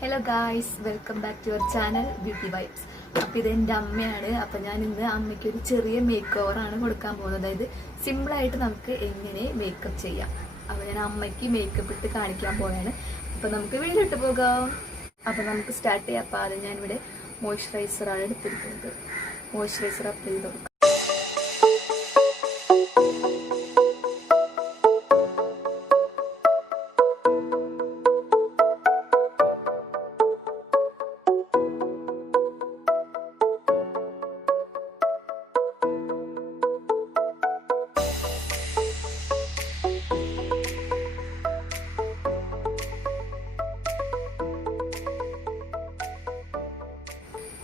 Hello guys, welcome back to your channel beauty vibes. അപ്പോൾ ഇത് എൻ്റെ അമ്മയാണ്. അപ്പോൾ ഞാൻ ഇന്ന് അമ്മയ്ക്ക് ഒരു ചെറിയ മേക്ക് ഓവറാണ് കൊടുക്കാൻ പോകുന്നത്. അതായത് സിമ്പിളായിട്ട് നമുക്ക് എങ്ങനെ മേക്കപ്പ് ചെയ്യാം. അപ്പോൾ ഞാൻ അമ്മയ്ക്ക് മേക്കപ്പ് ഇട്ട് കാണിക്കാൻ പോവുകയാണ്. അപ്പോൾ നമുക്ക് വീട്ടിലിട്ട് പോകാം. അപ്പോൾ നമുക്ക് സ്റ്റാർട്ട് ചെയ്യാം. അപ്പോൾ ആദ്യം ഞാനിവിടെ മോയ്സ്ചറൈസറാണ് എടുത്തിരിക്കുന്നത്. മോയ്സ്ചറൈസർ അപ്ലൈ ചെയ്ത് കൊടുക്കാം.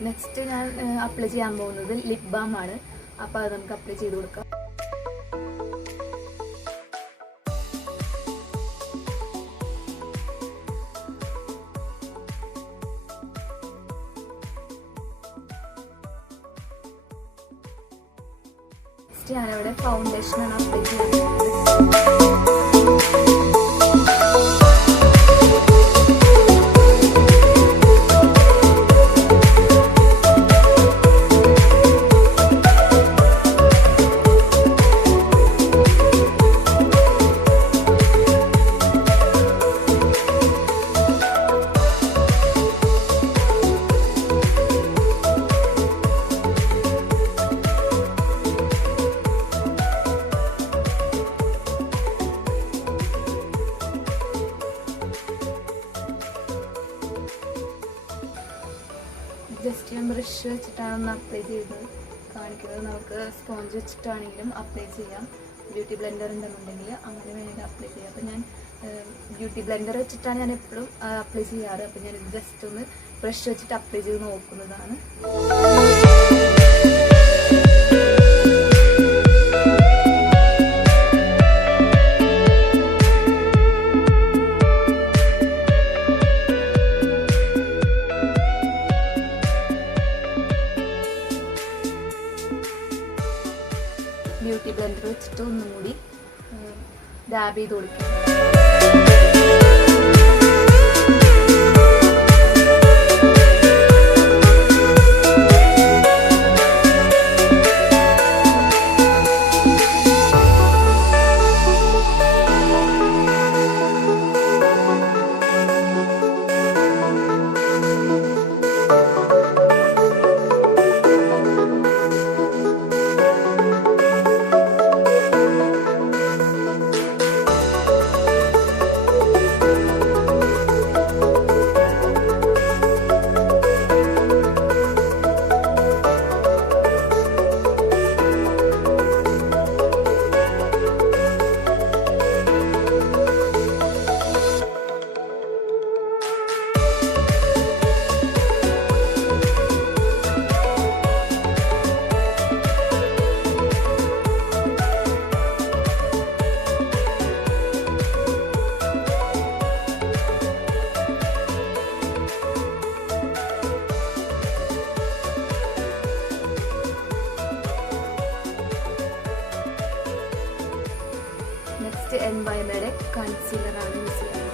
നെക്സ്റ്റ് ഞാൻ അപ്ലൈ ചെയ്യാൻ പോകുന്നത് ലിപ് ബാം ആണ്. അപ്പോൾ അത് നമുക്ക് അപ്ലൈ ചെയ്ത് കൊടുക്കാം. നെക്സ്റ്റ് ഞാനിവിടെ ഫൗണ്ടേഷനാണ് അപ്ലൈ ചെയ്യുന്നത്. ജസ്റ്റ് ഞാൻ ബ്രഷ് വെച്ചിട്ടാണ് ഒന്ന് അപ്ലൈ ചെയ്ത് കാണിക്കുന്നത്. നമുക്ക് സ്പോഞ്ച് വെച്ചിട്ടാണെങ്കിലും അപ്ലൈ ചെയ്യാം. ബ്യൂട്ടി ബ്ലെൻഡർ ഉണ്ടെന്നുണ്ടെങ്കിൽ അങ്ങനെ വേണമെങ്കിൽ അപ്ലൈ ചെയ്യാം. അപ്പോൾ ഞാൻ ബ്യൂട്ടി ബ്ലെൻഡർ വെച്ചിട്ടാണ് ഞാൻ എപ്പോഴും അപ്ലൈ ചെയ്യാറ്. അപ്പോൾ ഞാൻ ജസ്റ്റ് ഒന്ന് ബ്രഷ് വെച്ചിട്ട് അപ്ലൈ ചെയ്ത് നോക്കുന്നതാണ്. ബ്യൂട്ടി ബ്ലെൻഡർ വെച്ചിട്ട് ഒന്നും കൂടി ഡാബ് ചെയ്ത് കൊടുക്കും. നെക്സ്റ്റ് എൻവൈയുടെ കൺസീലറാണ് യൂസ് ചെയ്യുന്നത്.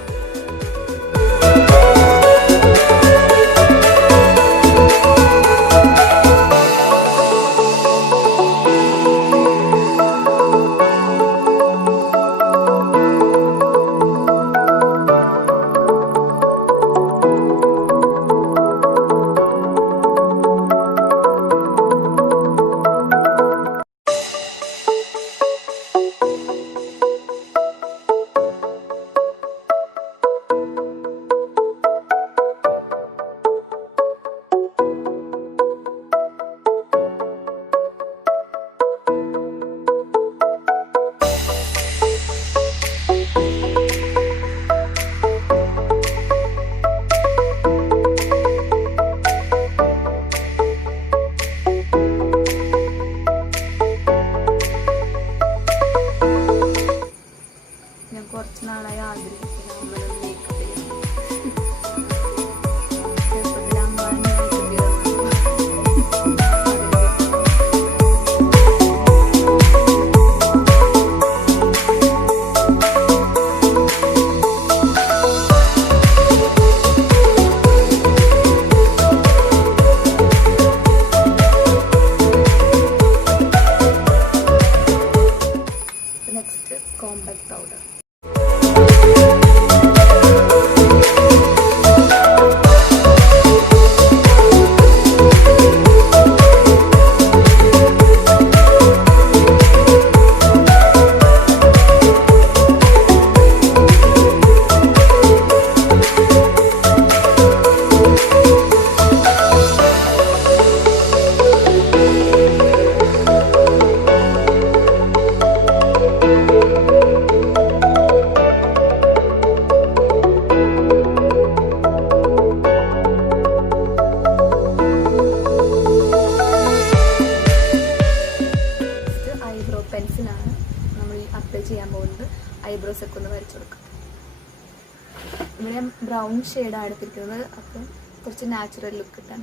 കുറച്ച് നാളായി ആഗ്രഹിക്കുന്നത് അമ്മ മേക്കപ്പ് ചെയ്യാൻ. Next compact powder. പെൻസിലാണ് നമ്മൾ ഈ അപ്ലൈ ചെയ്യാൻ പോകുന്നത്. ഐബ്രോസ് ഒക്കെ ഒന്ന് വരച്ചു കൊടുക്കാം. ഇവിടെ ബ്രൗൺ ഷെയ്ഡാണ് എടുത്തിരിക്കുന്നത്, അപ്പം കുറച്ച് നാച്ചുറൽ ലുക്ക് കിട്ടാൻ.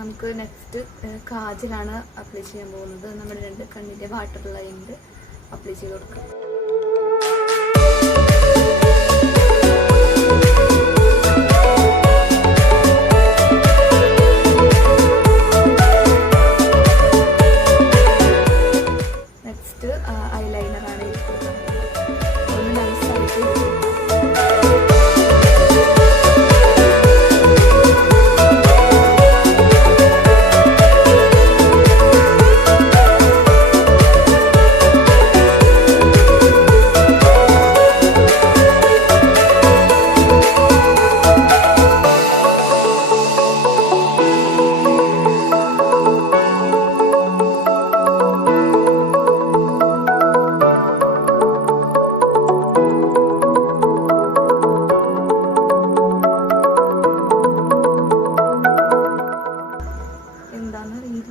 നമുക്ക് നെക്സ്റ്റ് കാജലാണ് അപ്ലൈ ചെയ്യാൻ പോകുന്നത്. നമ്മുടെ 2 കണ്ണിൻ്റെ വാട്ടർ ലൈനിൽ അപ്ലൈ ചെയ്ത് കൊടുക്കാം. നെക്സ്റ്റ് ഐലൈനറാണ് ഇരിക്കുന്നത്. ഒന്ന് നൈസായിട്ട്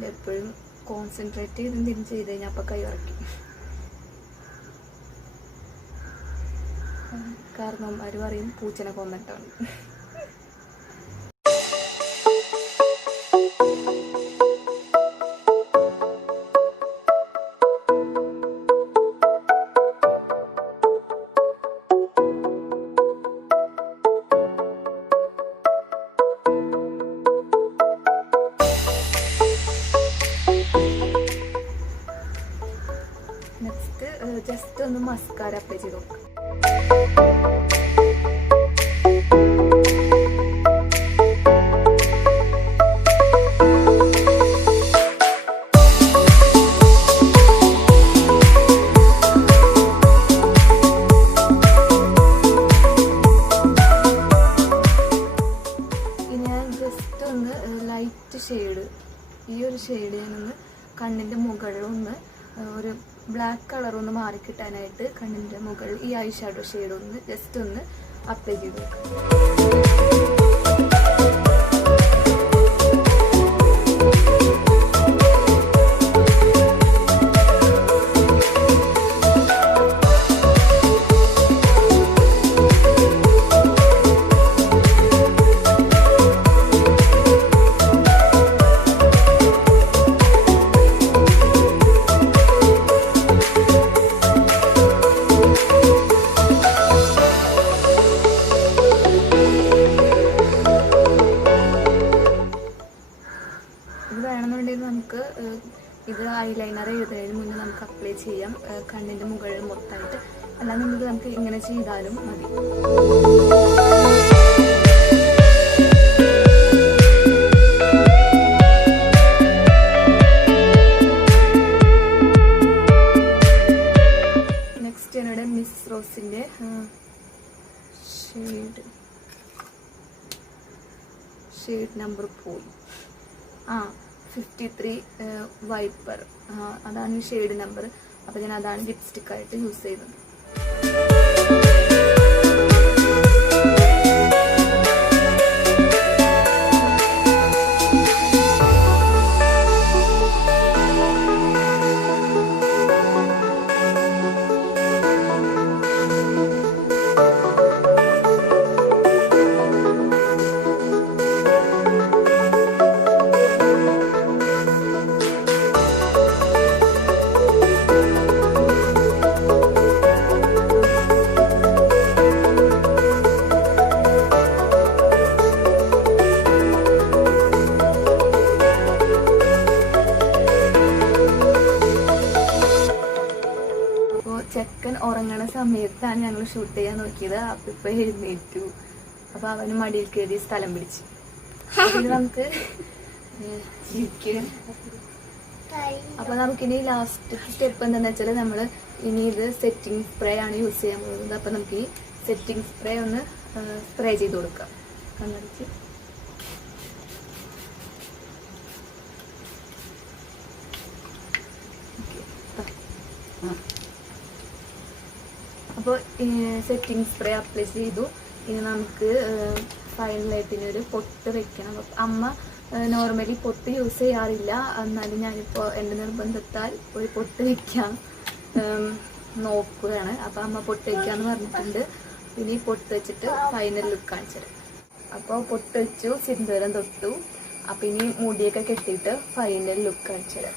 എപ്പോഴും കോൺസെൻട്രേറ്റ് ചെയ്ത് എന്തെങ്കിലും ചെയ്ത് കഴിഞ്ഞാൽ അപ്പം കൈ ഉറക്കും. കാരണം ആര് പറയും പൂച്ചനെ കൊന്നിട്ടാണ്. നെക്സ്റ്റ് ജസ്റ്റ് ഒന്ന് മസ്കാര അപ്ലൈ ചെയ്ത് നോക്കാം. ഞാൻ ജസ്റ്റ് ഒന്ന് ലൈറ്റ് ഷെയ്ഡ്, ഈ ഒരു ഷെയ്ഡ് ഞാനൊന്ന് കണ്ണിൻ്റെ മുകളിലൊന്ന് ഒരു ബ്ലാക്ക് കളർ ഒന്ന് മാറിക്കിട്ടാനായിട്ട് കണ്ണിൻ്റെ മുകളിൽ ഈ ഐ ഷാഡോ ഷെയ്ഡ് ഒന്ന് ജസ്റ്റ് ഒന്ന് അപ്ലൈ ചെയ്ത് വെക്കാം. നമുക്ക് ഇത് ഐലൈനർ എഴുതുന്നതിന് മുന്നേ നമുക്ക് അപ്ലൈ ചെയ്യാം കണ്ണിൻ്റെ മുകളിൽ മൊത്തമായിട്ട്. അല്ലാന്നുണ്ടെങ്കിൽ നമുക്ക് ഇങ്ങനെ ചെയ്താലും മതി. നെക്സ്റ്റ് എന്നോട് മിസ് റോസിൻ്റെ ഷെയ്ഡ് നമ്പർ പോയി. 53 വൈപ്പർ, അതാണ് ഈ ഷെയ്ഡ് നമ്പർ. അപ്പോൾ ഞാൻ അതാണ് ലിപ്സ്റ്റിക്കായിട്ട് യൂസ് ചെയ്യുന്നത്. ചെക്കൻ ഉറങ്ങണ സമയത്താണ് ഞങ്ങൾ ഷൂട്ട് ചെയ്യാൻ നോക്കിയത്. അപ്പം ഇപ്പം എഴുന്നേറ്റു. അപ്പം അവന് മടിയിൽ കയറി സ്ഥലം പിടിച്ച്. അതിന് നമുക്ക് അപ്പോൾ നമുക്കിനി ലാസ്റ്റ് സ്റ്റെപ്പ് എന്താണെന്ന് വെച്ചാൽ നമ്മൾ ഇനി ഇത് സെറ്റിംഗ് സ്പ്രേ ആണ് യൂസ് ചെയ്യാൻ പോകുന്നത്. അപ്പം നമുക്ക് ഈ സെറ്റിംഗ് സ്പ്രേ ഒന്ന് സ്പ്രേ ചെയ്ത് കൊടുക്കാം. കണ്ണടിച്ച് അപ്പോൾ സെറ്റിംഗ് സ്പ്രേ അപ്ലൈ ചെയ്തു. ഇനി നമുക്ക് ഫൈനലായിട്ടിനൊരു പൊട്ട് വെക്കണം. അമ്മ നോർമലി പൊട്ട് യൂസ് ചെയ്യാറില്ല, എന്നാലും ഞാനിപ്പോൾ എൻ്റെ നിർബന്ധത്താൽ ഒരു പൊട്ട് വെക്കാൻ നോക്കുകയാണ്. അപ്പോൾ അമ്മ പൊട്ട് വയ്ക്കാമെന്ന് പറഞ്ഞിട്ടുണ്ട്. ഇനി പൊട്ട് വെച്ചിട്ട് ഫൈനൽ ലുക്ക് കാണിച്ചത്. അപ്പോൾ പൊട്ട് വെച്ചു, സിന്ദൂരം തൊട്ടു. അപ്പം ഇനി മുടിയൊക്കെ കെട്ടിയിട്ട് ഫൈനൽ ലുക്ക് കാണിച്ചത്.